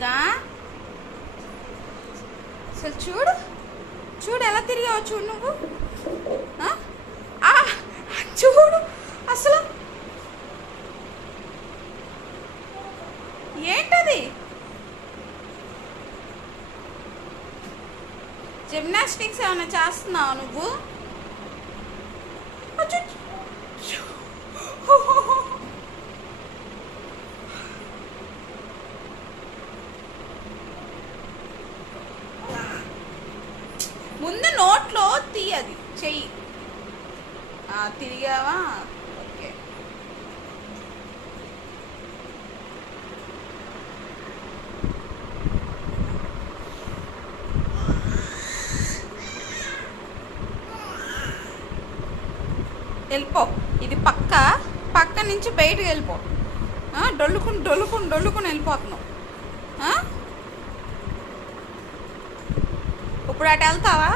నీకా? అసలు చూడు చూడు ఎలా తిరిగావు చూడు నువ్వు. చూడు అసలు ఏంటది? జిమ్నాస్టిక్స్ ఏమైనా చేస్తున్నావు నువ్వు? ముందు నోట్లో తీయది చెయ్యి. తిరిగావా? ఓకే. వెళ్ళిపో. ఇది పక్క నుంచి బయటకు వెళ్ళిపో. డొల్లుకుని వెళ్ళిపోతున్నావు. ఇప్పుడు అటు వెళ్తావా?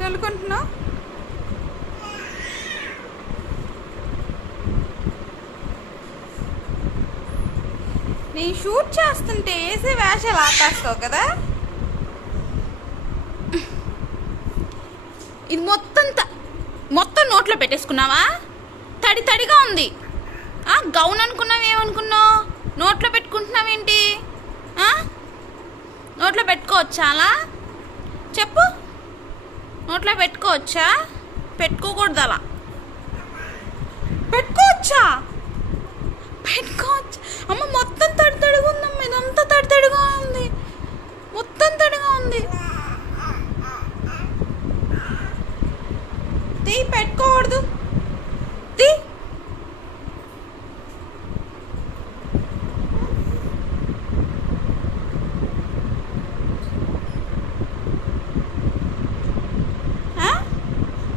డొల్లుకుంటున్నావు. నేను షూట్ చేస్తుంటే వేసే వేషాలు ఆపేస్తావు కదా. ఇది మొత్తం నోట్లో పెట్టేసుకున్నావా? తడిగా ఉంది. గౌన్ అనుకున్నావు, ఏమనుకున్నావు? నోట్లో పెట్టుకుంటున్నావేంటి? నోట్లో పెట్టుకోవచ్చా? అలా చెప్పు. నోట్లో పెట్టుకోవచ్చా? పెట్టుకోకూడదు. అలా పెట్టుకోవచ్చా? పెట్టుకోవచ్చు. అమ్మ మొత్తం తడిగా ఉందమ్మ. ఇదంతా తడిగా ఉంది. మొత్తం తడిగా ఉంది. పెట్టుకోకూడదు.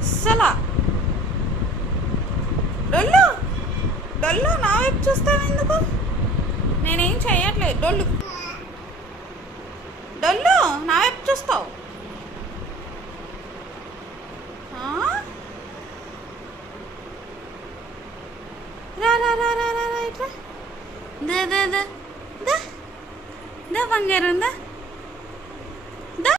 అసలా డొల్లు నా వైపు చూస్తావు ఎందుకు? నేనేం చెయ్యట్లేదు. డొల్లు నా వైపు చూస్తావు. రా ఇట్లా దా బంగారం దా.